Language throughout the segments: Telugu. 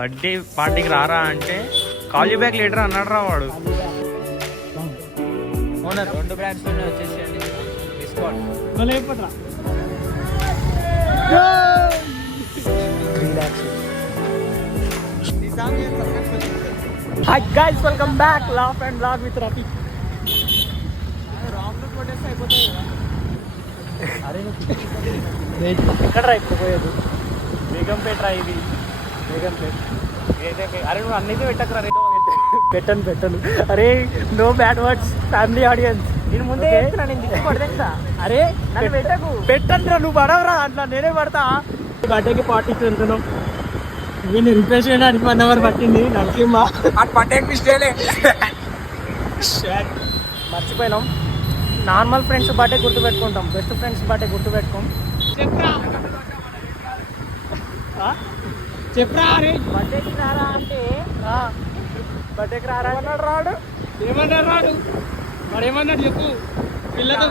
బర్త్డే పార్టీకి రారా అంటే కాల్ యూ బ్యాక్ లీటర్ అన్నాడు రా వాడు. ఓనర్ 2 బ్రాండ్స్ వచ్చేసేయండి discount. Hi guys, welcome back laugh and blog with Rafi. ఎక్కడ రా ఇప్పుడు పోయేది? బేగంపేట రా ఇది, బేగంపేట. అరే నువ్వు అన్నిటి పెట్టకురా. పెట్టను అరే, no bad words, family audience. నేను ముందే అరే నన్ను పెట్టను రా, నువ్వు పడవరా అట్లా, నేనే పడతా. బర్త్డేకి పార్టీకి వెళ్తున్నాం. నేను రిక్వెస్ట్ చేయడానికి 1 అవర్ పట్టింది. నరసింహ మర్చిపోయినాం. నార్మల్ ఫ్రెండ్స్ బర్త్డే గుర్తుపెట్టుకుంటాం, బెస్ట్ ఫ్రెండ్స్ బర్త్డే గుర్తుపెట్టుకోం. చెప్పరా అరే, బర్త్డేకి రారా అంటే బర్త్డేకి రారా అన్నాడు. రాడు ఏమన్నాడు వాడు, ఏమన్నాడు చెప్పు. పిల్లతో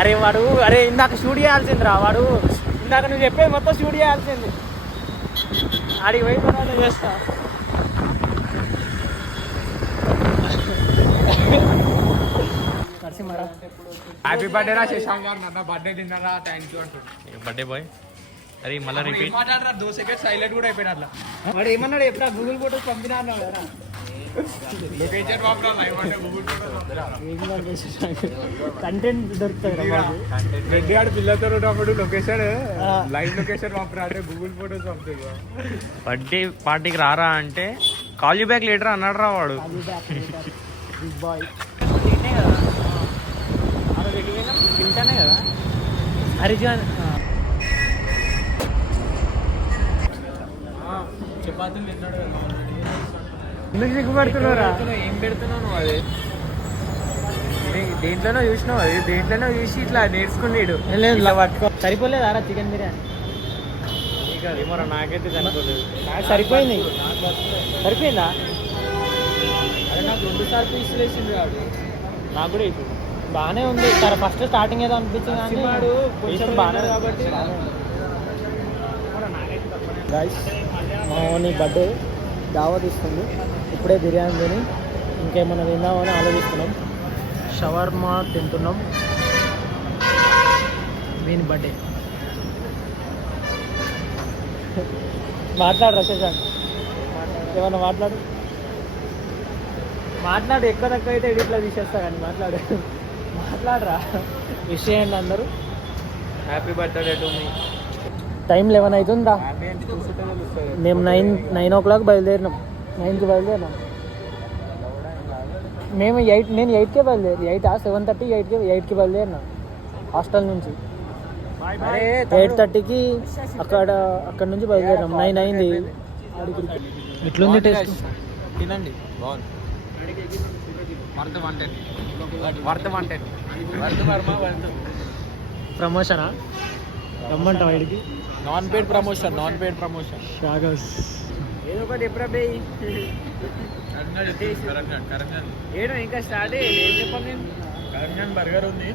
అరే వాడు, అరే ఇందాక షూట్ చేయాల్సింది రా వాడు. ఇందాక నువ్వు చెప్పేది మొత్తం షూట్ చేయాల్సింది. ఆడికి పోయి తర్వాత చేస్తా. హ్యాపీ బర్త్డే రా శశాంక్ గారు, నా బర్త్డే తిన్నారా, థ్యాంక్ యూ అంటున్నా. Birthday boy. అరే మళ్ళీ రిపీట్ మాట్లాడరా, 2 సెకండ్స్ సైలెంట్ కూడా అయిపోయినా అట్లా. వాడు ఏమన్నాడు ఎప్పుడు గూగుల్ ఫోటోస్ పంపినా అన్నాడు. లొకేషన్ పంపరా, లైవ్ అంటే గూగుల్ కంటెంట్ దొరుకుతుంది. రెడ్డి ఆడు పిల్లతో ఉన్నప్పుడు లొకేషన్ లైవ్ లొకేషన్ పంపరా అంటే గూగుల్ ఫోటోస్ పంపుతుంది. బర్త్డే పార్టీకి రారా అంటే కాల్ యూ బ్యాక్ లీటర్ అన్నాడు రా వాడు. బిగ్ బాయ్ తింటానే కదా హరిజాన్. చపాతీలు తిన్నాడు కదా. ఎందుకు సిగ్గుపడుతున్నారా? ఏం పెడుతున్నావు అది? దేంట్లోనో చూసినావు, అది దేంట్లోనో చూసి ఇట్లా నేర్చుకున్నాడు. ఇలా పట్టుకో. సరిపోలేదా రా చికెన్ బిర్యానీ? ఏమో నాకైతే సరిపోలేదు. నాకు సరిపోయింది. సరిపోయిందా? అరే నాకు 2 సార్లు పీసులు వేసింది వాడు. నాకు కూడా ఇప్పుడు బాగానే ఉంది. సరే ఫస్ట్ స్టార్టింగ్ ఏదో అనిపించింది కానీ వాడు కొంచెం బాగానే కాబట్టి. గైస్, మా ఓని బర్త్డే దావత్ ఇస్తుంది. ఇప్పుడే బిర్యానీ తిని ఇంకేమైనా తిందామని ఆలోచిస్తున్నాం. షవర్మా తింటున్నాం. వీని బర్త్డే. మాట్లాడు శశాంక్, ఏమన్నా మాట్లాడు. ఎక్కువ తక్కువ అయితే ఎడిట్లో తీసేస్తా కానీ మాట్లాడరా. విషయం అందరూ. Happy birthday to me. Time 11 అవుతుందా? మేము 9 o'clock బయలుదేరినాం. 9కి బయలుదేరినాం. మేము నేను 8కే బయలుదేరి 7:30 8కి బయలుదేరినా హాస్టల్ నుంచి. 8:30కి అక్కడ నుంచి బయలుదేరినాం. 9 అయింది. ఎట్లుంది టేస్ట్? తినండి, బాగుంది. ప్రమోషనా? రమ్మంటాం వాడికి. Non paid promotion. షాగస్ ఏదో ఒకటి ఎప్పుడా ఏడో ఇంకా స్టార్ట్ ఏం చెప్పాను నేను. కరంగన్ బర్గర్ ఉంది,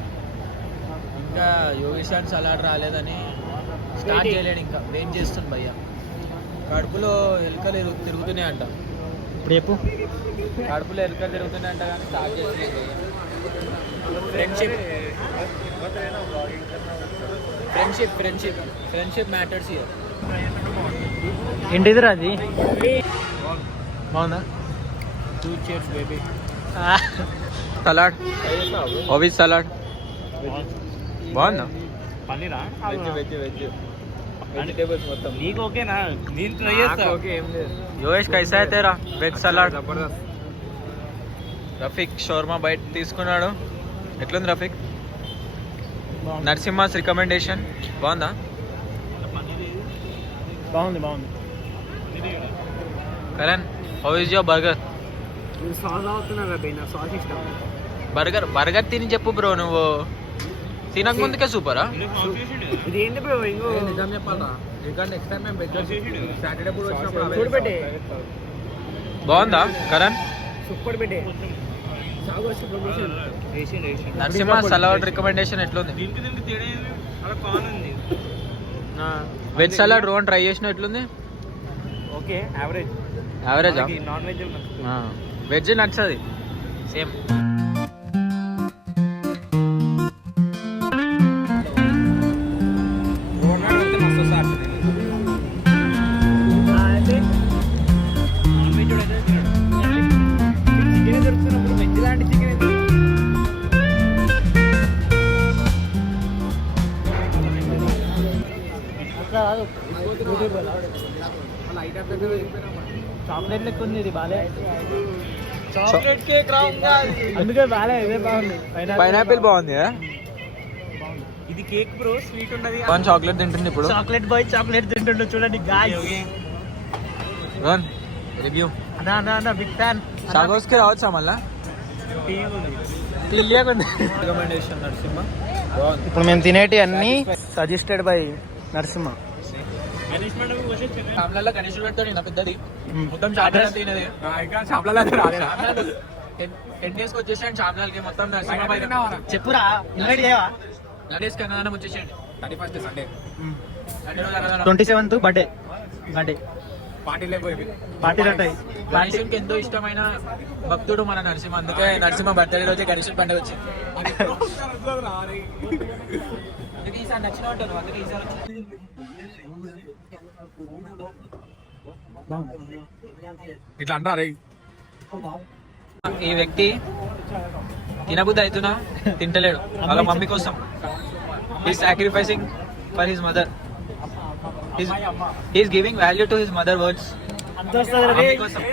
ఇంకా యోగిశాన్ సలాడ్ రాలేదని స్టార్ట్ చేయలేడు. ఇంకా వెయిట్ చేస్తుంది భయ్య. కడుపులో ఎలుకలు తిరుగుతున్నాయి అంట. ఇప్పుడు చెప్పు. కడుపులో ఎలుకలు తిరుగుతున్నాయి అంట కానీ స్టార్ట్ చేయలేదు. Friendship matters here. ఏంటిదిరా అది? బాగుందా? 2 cheers baby. సలాడ్ ఓవి సలాడ్ బాగుందా? పన్నీరా? వెజిటేబుల్స్ మొత్తం నీకు ఓకేనా? నేను ట్రై చేస్తా. ఓకే, ఏం లేదు. యోగేష్ కైసా అయితే రా వెజ్ సలాడ్. రఫీక్ షోర్మా బయట తీసుకున్నాడు. ఎట్లుంది రఫీక్? నరసింహాస్ రికమెండేషన్ బాగుందా? బాగుంది. Karan, how is your burger? Burger తిని చెప్పు బ్రో. నువ్వు తినక ముందుకే సూపరా? ఇది ఏంటి బ్రో? ఇంకో నిజం చెప్పాలా, నెక్స్ట్ టైం మేము సాటర్డే పూట వచ్చినప్పుడు చూడు పెట్టే. బాగుందా కరణ్? సూపర్ పెట్టే. నరసింహ సలాడ్ రికమెండేషన్ ఎట్లుంది? వెజ్ సలాడ్ రోన్ ట్రై చేసిన ఎట్లుంది? Okay average. యావరేజా? నాన్ వెజ్ వెజ్ నచ్చది సేమ్. చికెన్ దొరుకుతున్నప్పుడు వెజ్ లాంటి చికెన్ అట్లా కాదు. చాక్లెట్ లెక్క ఉంది ఇది బాలే. చాక్లెట్ కేక్ రావుగా. అందుకే బాలే, ఇదే బాగుంది. పైనాపిల్ బాగుంది. ఇది కేక్ బ్రో, స్వీట్ ఉన్నది. చాక్లెట్ తింటుంది ఇప్పుడు. చాక్లెట్ బాయ్ చాక్లెట్ తింటుండు చూడండి గాయ్స్. రివ్యూ అన్నా బిగ్ ఫ్యాన్. షాగోస్కి రావచ్చా మళ్ళా? రికమెండేషన్ నరసింహ. ఇప్పుడు మేము తినేటి అన్ని సజెస్టెడ్ బై నరసింహ. షాప్లలో గణేష్ పెడతాడు నా పెద్దది మొత్తం షాప్లలో తినది. షాప్లలో 10 days వచ్చేసాడు షాప్లకి మొత్తం నరసింహ బయట. చెప్పురా, ఇన్వైట్ చేయవా? లడేస్ కన్నా వచ్చేసాడు 31st Sunday 27th birthday party రట్టాయి. గణేశునికి ఎంతో ఇష్టమైన భక్తుడు మన నరసింహ. అందుకే నరసింహ బర్త్డే రోజే గణేశుని పండుగ వచ్చింది. అందుకే ఈసారి నచ్చిన ఉంటాను. అందుకే ఈసారి ఇట్లా అంటారు. ఈ వ్యక్తి తినబుద్ధి అవుతున్నా తింటలేడు వాళ్ళ మమ్మీ కోసం. Is sacrificing for his mother. Is giving value to his mother words. అంత వస్తుంది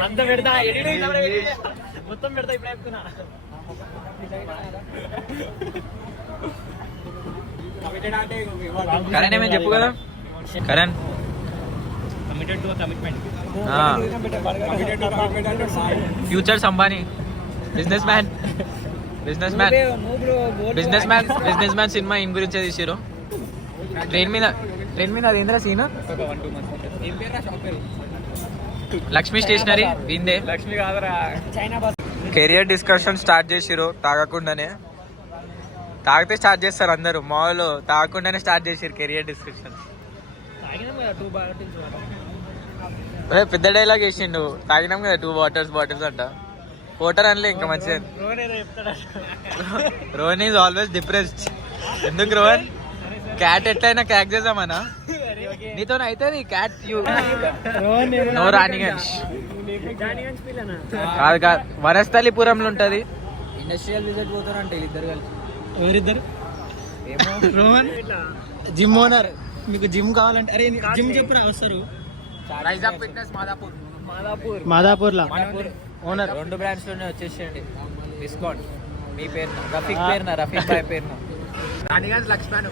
అంత పెడతా మొత్తం పెడతా ఇప్పుడు చెప్తున్నా. కరణ్ ఏమేమి చెప్పు కదా. Karan committed to commitment. Futures Ambani. Businessman cinema ఇన్ గురించే తీసిరు. ట్రైన్ మీద అదేంద్ర సీన్. లక్ష్మీ స్టేషనరీ దీందే. లక్ష్మి కాదరా, China bus. Career discussion start చేసిరు తాగకుండానే. తాగితే స్టార్ట్ చేస్తారు అందరూ. మాల్లో తాగకుండానే స్టార్ట్ చేసిరు కెరియర్ డిస్కషన్. తాగినాం కదా 2 బాటిల్స్. అదే పెద్ద డైలాగ్ వేసిండు. తాగినాం కదా 2 బాటిల్స్ అంట. కోటర్ అనలే ఇంకా మంచిది. Rohan is always depressed. ఎందుకు రోహన్? క్యాట్ ఎట్లయినా క్యాక్ చేద్దామనా? నీతో అవుతుంది క్యాట్. నో రాణిగంజ్ కాదు వనస్థలిపురంలో ఉంటది. ఇండస్ట్రియల్ విజిట్ పోతారంటే ఇద్దరు కలిసి. ఎవరిద్దరు? Rohan gym owner. మీకు జిమ్ కావాలంటే అరే జిమ్ చెప్పురా వస్తారు. రైజ్ అప్ ఫిట్నెస్ మాదాపూర్లో ఓనర్ 2 బ్రాండ్స్ లోనే వచ్చేసేయండి. డిస్కౌంట్ మీ పేరు రఫీక్ పేరున, రఫీక్ బాయ్ పేరున. రాణిగంజ్ లక్ష్మణ్.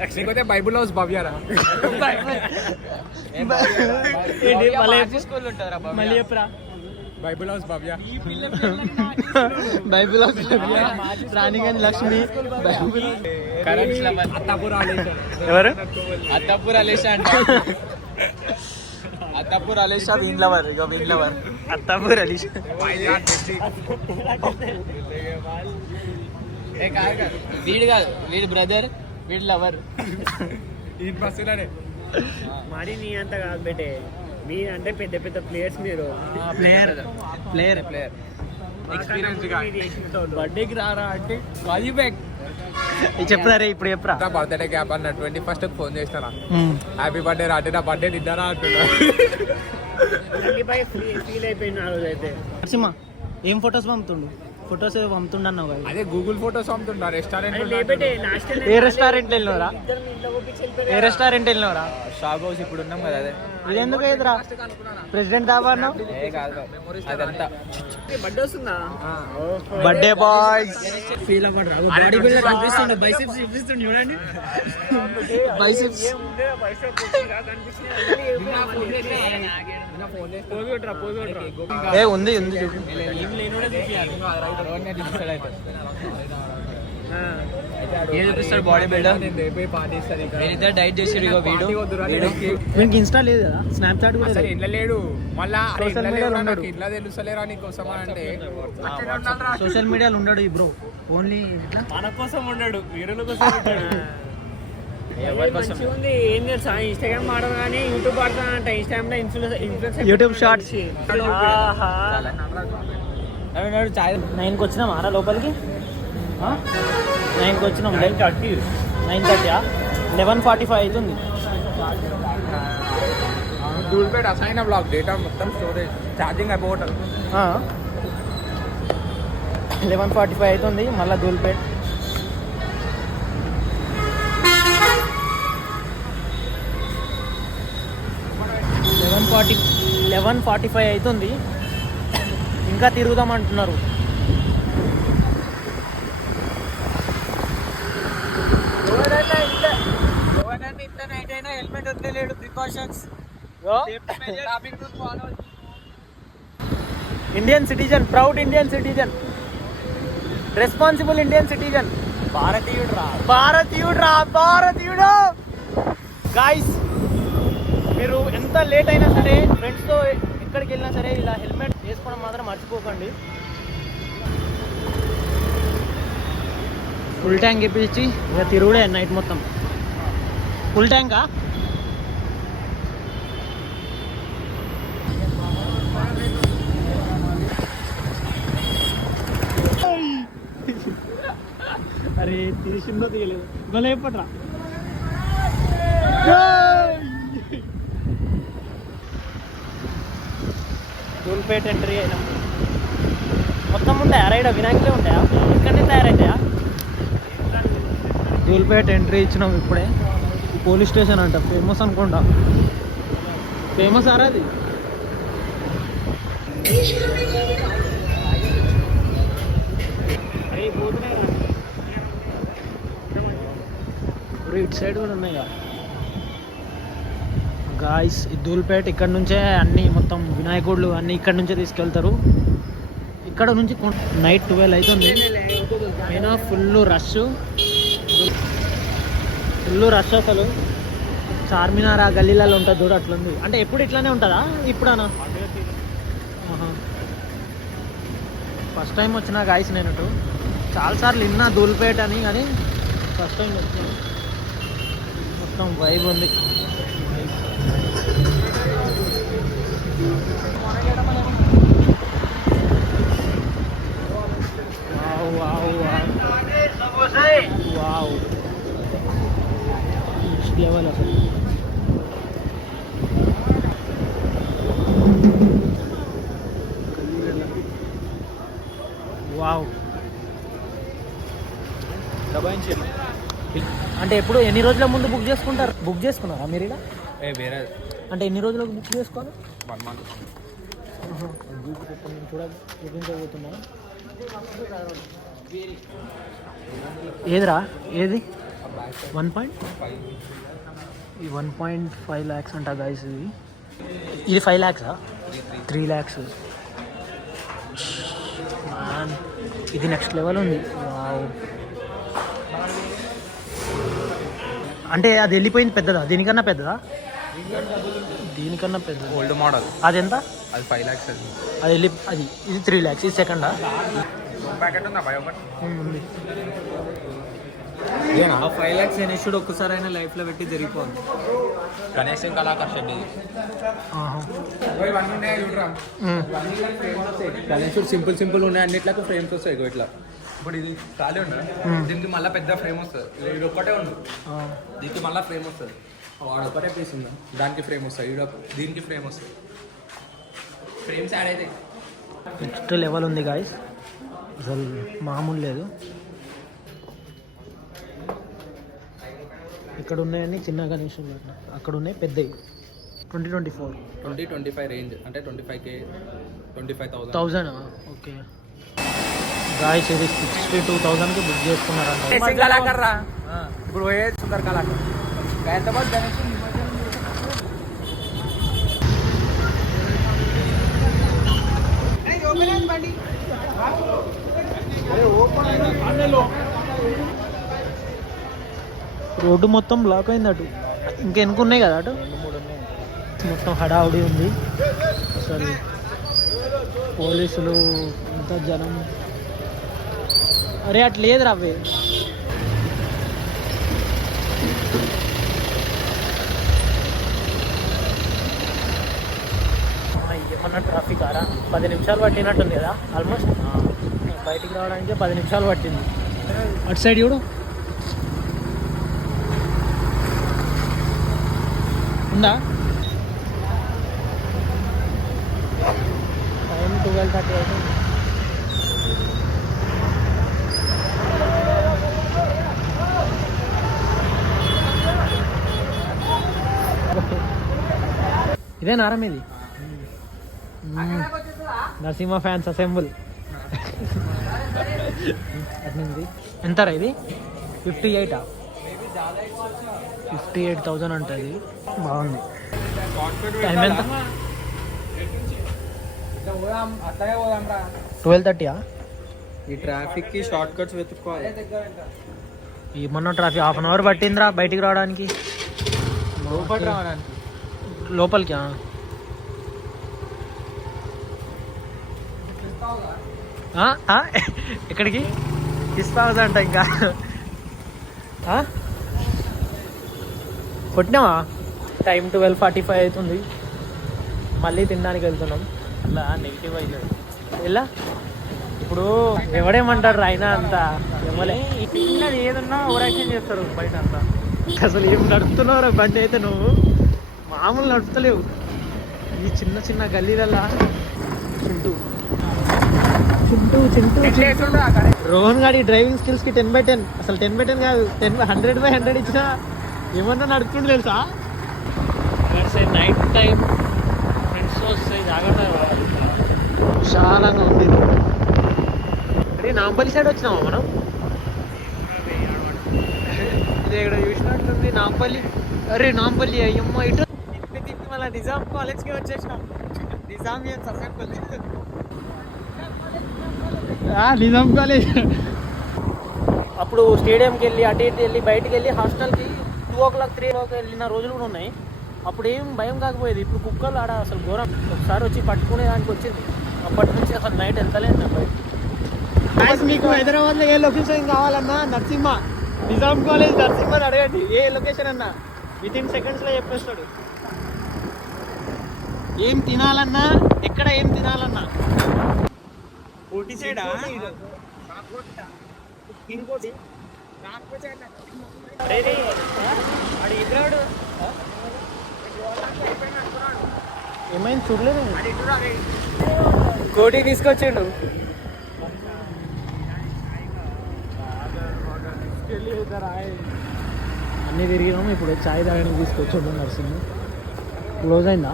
లేకపోతే బైబుల్ హౌస్ భవ్యారా. స్కూల్ ఉంటారా మళ్ళీ చెప్పురా. Bible house Bhavya. Bible Raniganj Lakshmi. ఎవరు? అత్తపూర్ అలేషా అంట. అత్తపూర్ అలేషా వీన్ లవర్. ఇక వీన్ లవర్ అత్తాపూర్ అలీషా. వీడు కాదు, వీడి బ్రదర్, వీడి లవర్. ఈ బస్సులోనే మరి నీ అంత కాదు బేటే. మీ అంటే పెద్ద పెద్ద ప్లేయర్స్ మీరు. ప్లేయర్ ఎక్స్పీరియన్స్ బర్త్డేకి రారా అంటే కాల్ బ్యాక్ చెప్తారే. ఇప్పుడు చెప్పరా. బర్త్డే గ్యాప్ అన్న 21st ఫోన్ చేస్తారా హ్యాపీ బర్త్డే రా అంటే నా బర్త్డే తిద్దారా అంటున్నా. ఫీల్ అయిపోయింది ఆ రోజు అయితే. నరసింహ ఏం ఫొటోస్ పంపుతుండు? ఫొటోస్ పంపుతుండన్నావు కదా. అదే గూగుల్ ఫోటోస్ పంపుతుంటా. రెస్టారెంట్ ఏ రెస్టారెంట్ వెళ్ళినవరా? ఏ రెస్టారెంట్ వెళ్ళినవరా? షాప్ హౌస్ ఇప్పుడు ఉన్నాం కదా. అదే ఇది ఎందుకు ఎదురా ప్రెసిడెంట్ దాబా అన్నావు? అదంతా బర్త్డే వస్తుందా? బర్త్డే బాయ్స్ ఫీల్ అవ్వడు. బాడీ బిల్డర్ కనిపిస్తుండు. బైసెప్స్ చూపిస్తుండు చూడండి. బైసెప్స్ ఏ ఉంది ఉంది ఏం చూపిస్తాడు బాడీ బిల్డర్ వీళ్ళిద్దరు డైట్ చేసారు ఇగో మీకు ఇన్స్టా లేదు కదా, స్నాప్చాట్ కూడా లేదు. ఇంట్లో లేడు మళ్ళా Social media లో ఉన్నాడు. ఇట్లా తెలుసలేరా నీకోసం అంటే సోషల్ మీడియాలో ఉండడు ఈ బ్రో, ఓన్లీ మన కోసం ఉండడు, వీరుల కోసం ఉంటాడు. ఉంది ఏం తెలుసా, ఇన్స్టాగ్రామ్ వాడదు కానీ యూట్యూబ్ వాడతానంట. ఇన్స్టాగ్రామ్ లో ఇన్ఫ్లుయెన్స్ యూట్యూబ్ షార్ట్స్. చాయ్ 9కి వచ్చినాం ఆరా లోపలికి, 9కి వచ్చినాం. 9:30 11:45 అవుతుంది. ధూల్పేట అసైన్ బ్లాక్ డేటా మొత్తం స్టోరేజ్ ఛార్జింగ్ అయిపోవటం. 11:45 అవుతుంది మళ్ళీ ధూల్పేట్. లెవెన్ 45 అవుతుంది, ఇంకా తిరుగుదాం అంటున్నారు. హెల్మెట్ వదిలేడు, precautions Indian citizen, proud Indian citizen, responsible Indian citizen, భారతీయుడు. గాయ్స్, మీరు ఎంత లేట్ అయినా సరే ఫ్రెండ్స్తో ఎక్కడికి వెళ్ళినా సరే ఇలా హెల్మెట్ వేసుకోవడం మాత్రం మర్చిపోకండి. ఫుల్ ట్యాంక్ ఇప్పించి ఇక తిరుగుడే నైట్ మొత్తం. ఫుల్ ట్యాంకా? అరే తీసిందో తీయలేదు, గొలేపట్రా. ధూల్పేట ఎంట్రీ అయినా మొత్తం ఉంటాయా రైడ్? వినాయకులే ఉంటాయా? ఇక్కడనే తయారైతాయా? ధూల్పేట ఎంట్రీ ఇచ్చినాం ఇప్పుడే. పోలీస్ స్టేషన్ అంట, ఫేమస్ అనుకుంటా. ఫేమస్ ఆరా అది? ఇటు సైడ్ కూడా ఉన్నాయి కదా గాయ్స్. ఈ ధూల్పేట ఇక్కడ నుంచే అన్నీ మొత్తం వినాయకుళ్ళు అన్నీ ఇక్కడ నుంచే తీసుకెళ్తారు. ఇక్కడ నుంచి నైట్ 12 అవుతుంది. అయినా ఫుల్ రష్ అసలు. చార్మినార్ ఆ గల్లీలలో ఉంటుంది చూడు, అట్లుంది. అంటే ఎప్పుడు ఇట్లానే ఉంటుందా ఇప్పుడనా? ఫస్ట్ టైం వచ్చిన గాయస్ నేను. చాలాసార్లు విన్నా ధూల్పేట అని, కానీ ఫస్ట్ టైం వచ్చిన. మొత్తం వైబ్ ఉంది. వావ్ లెవెల్ అసలు. వావ్. అంటే ఎప్పుడు ఎన్ని రోజుల ముందు బుక్ చేసుకుంటారు? బుక్ చేసుకున్నారా మీరు ఇలా? వేరే అంటే ఎన్ని రోజులకు బుక్ చేసుకోవాలి? 1 month. చూపించబోతున్నా. ఏదిరా ఏది? 1.5 lakhs అంట గాయస్. ఇది 5 lakhs, 3 lakhs. ఇది నెక్స్ట్ లెవెల్ ఉంది. అంటే అది వెళ్ళిపోయింది పెద్దదా? దీనికన్నా పెద్దదా? దీనికన్నా పెద్ద ఓల్డ్ మోడల్. అది ఎంత? అది 5 lakhs. అది ఇది 3 lakhs. ఇది సెకండా? ప్యాకెట్ ఉందా భయ ఒకటి? ఉంది. 5 lakhs ఎన్నిషుడు ఒక్కసారి అయినా లైఫ్ లో పెట్టి జరిగిపోతుంది. గణేష్ కళాకార్ షెడ్ ఇది. గణేష్ సింపుల్ ఉన్నాయి, అన్నిట్లకు ఫ్రేమ్స్ వస్తాయి ఇట్లా. ఇప్పుడు ఇది ఖాళీ ఉండదు, దీనికి మళ్ళీ పెద్ద ఫ్రేమ్ వస్తుంది. ఇది ఒక్కటే ఉండదు, దీనికి మళ్ళీ ఫ్రేమ్ వస్తుంది. వాడు ఒకటే పీస్ ఉందా, దానికి ఫ్రేమ్ వస్తుంది. దీనికి ఫ్రేమ్ వస్తుంది. ఫ్రేమ్స్ యాడ్ అయితే నెక్స్ట్ లెవెల్ ఉంది గాయస్, అసలు మామూలు లేదు. ఇక్కడ ఉన్నాయని చిన్న గణేషులు, అక్కడ ఉన్నాయి పెద్దవి. 20-25 రేంజ్, అంటే 25K 25,000. ఓకే గాయస్, ఇది 62,000కి బుక్ చేసుకున్నారంట. ఇప్పుడు సుందర్ కళాకార్ హైదరాబాద్ గణేష్. రోడ్డు మొత్తం బ్లాక్ అయింది అటు, ఇంకా వెనుక ఉన్నాయి కదా అటు, మొత్తం హడావుడి ఉంది అసలు. పోలీసులు ఇంత జనం, అరే అట్లా లేదు రవ్వే. ఏమన్నా ట్రాఫిక్ ఆరా 10 నిమిషాలు పట్టినట్టుంది కదా ఆల్మోస్ట్. బయటికి రావడానికి 10 నిమిషాలు పట్టింది. అటు సైడ్ చూడు ఉందా. టైం 12:30 అవుతుంది. ఇదే నారం ఇది. Narasimha fans assemble. ఎంతరా ఇది? 58 58,000 ఉంటుంది. బాగుంది. టైం ఎంత? 12:30. ఈ ట్రాఫిక్ కి షార్ట్ కట్స్ వెతుక్కోవాలి. ఏమన్నా ట్రాఫిక్ 1/2 అవర్ పట్టిందిరా బయటికి రావడానికి. లోపలికి రావడానికి లోపలికి ఎక్కడికి ఇస్తావు అంట. ఇంకా కొట్టినావా? టైం 12:45 అవుతుంది. మళ్ళీ తినడానికి వెళ్తున్నాం. అట్లా నెగిటివ్ అయ్యాడు ఎలా ఇప్పుడు ఎవడేమంటారు అయినా అంతా ఎమ్మలే. చిన్నది ఏదన్నా ఓవర్ యాక్షన్ చేస్తారు బయట అంతా. అసలు ఏం నడుపుతున్నావురా బండి అయితే నువ్వు, మామూలు నడుపుతలేవు. ఈ చిన్న చిన్న గల్లీలల్లా చింటూ రోహన్ గాడి డ్రైవింగ్ స్కిల్స్ కి 10/10. అసలు 10/10 కాదు, 100/100 ఇచ్చినా ఏమన్నా నడుపుతుండే తెలుసా. నైట్ టైం ఫ్రెండ్స్ వస్తాయి, జాగ్రత్త. విశాలంగా ఉంది. అరే నాంపల్లి సైడ్ వచ్చినామా మనం? ఇది ఇక్కడ చూసినట్టుంది నాంపల్లి. అరే నాంపల్లి అయ్యమ్మ ఇటు తిప్పి మళ్ళీ నిజాం కాలేజ్కి వచ్చేసినాం. నిజామియన్ సర్కంపల్లి, నిజాం కాలేజ్. అప్పుడు స్టేడియంకి వెళ్ళి అటు ఇటు వెళ్ళి బయటికి వెళ్ళి హాస్టల్కి 2 o'clock 3 o'clock వెళ్ళిన రోజులు కూడా ఉన్నాయి. అప్పుడు ఏం భయం కాకపోయేది. ఇప్పుడు కుక్కలు ఆడ అసలు ఘోరం. ఒకసారి వచ్చి పట్టుకునే దానికి వచ్చింది. అప్పటి నుంచి అసలు నైట్ వెళ్తలేదు బయట. మీకు హైదరాబాద్లో ఏ లొకేషన్ కావాలన్నా నరసింహ, నిజాం కాలేజ్ నరసింహ అని అడగండి. ఏ లొకేషన్ అన్నా within seconds చెప్పేస్తాడు. ఏం తినాలన్నా, ఎక్కడ ఏం తినాలన్నా. కోటి సైడా ఇంకోటి ఏమైంది చూడలేదు. కోటి తీసుకొచ్చిండు. అన్నీ తిరిగినాము. ఇప్పుడు చాయ్ తాగడానికి తీసుకొచ్చిండు నర్సింగ్. క్లోజ్ అయిందా?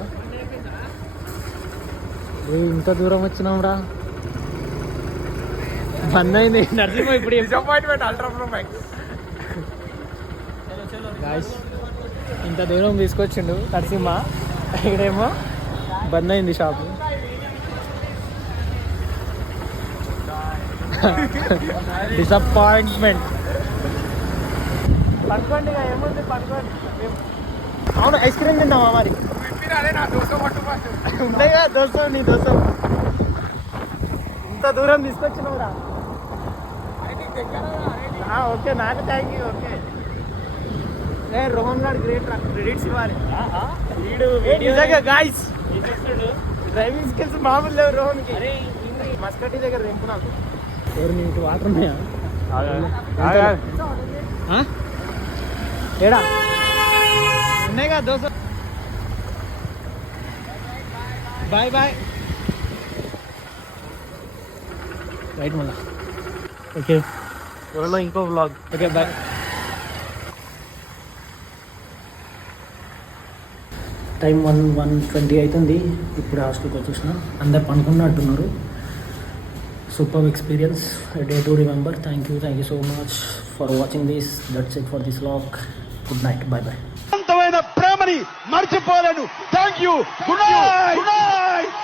ఇంత దూరం వచ్చినాం రా, బంద్ అయింది నర్సింగ్. ఇప్పుడు గాయ్స్ ఇంత దూరం తీసుకొచ్చిండు నరసింహ, ఇక్కడేమో బంద్ అయింది షాప్. డిసప్పాయింట్మెంట్. పడుకోండి, ఏముంది పడుకోండి. అవును ఐస్ క్రీమ్ తిందామా మరి? ఉన్నాయిగా దోశ, నీ దోశ. ఇంత దూరం తీసుకొచ్చినావు రా. ఓకే నాకు థ్యాంక్ యూ. ఓకే రోహన్ గారు గ్రేట్ రా, క్రెడిట్స్ ఇవ్వాలి. నిజంగా గాయ్స్ డ్రైవింగ్ స్కిల్స్ మామూలు లేవు రోహన్కి. మస్కటి దగ్గర రింపు నాకు. ఎవరు నీకు వాటర్ ఉన్నాయా? ఏడా ఉన్నాయిగా దోశ. Bye bye. రైట్ మళ్ళా. ఓకే త్వరలో ఇంకో వ్లాగ్. Okay bye. టైం 1:20 అవుతుంది. ఇప్పుడు హాస్టల్కి వచ్చేసిన. అందరు పనుకున్నట్టున్నారు. Super experience, day to remember. Thank you so much for watching this. That's it for this vlog. Good night, bye bye. ప్రేమని మర్చిపోలేను. Thank you. Good night.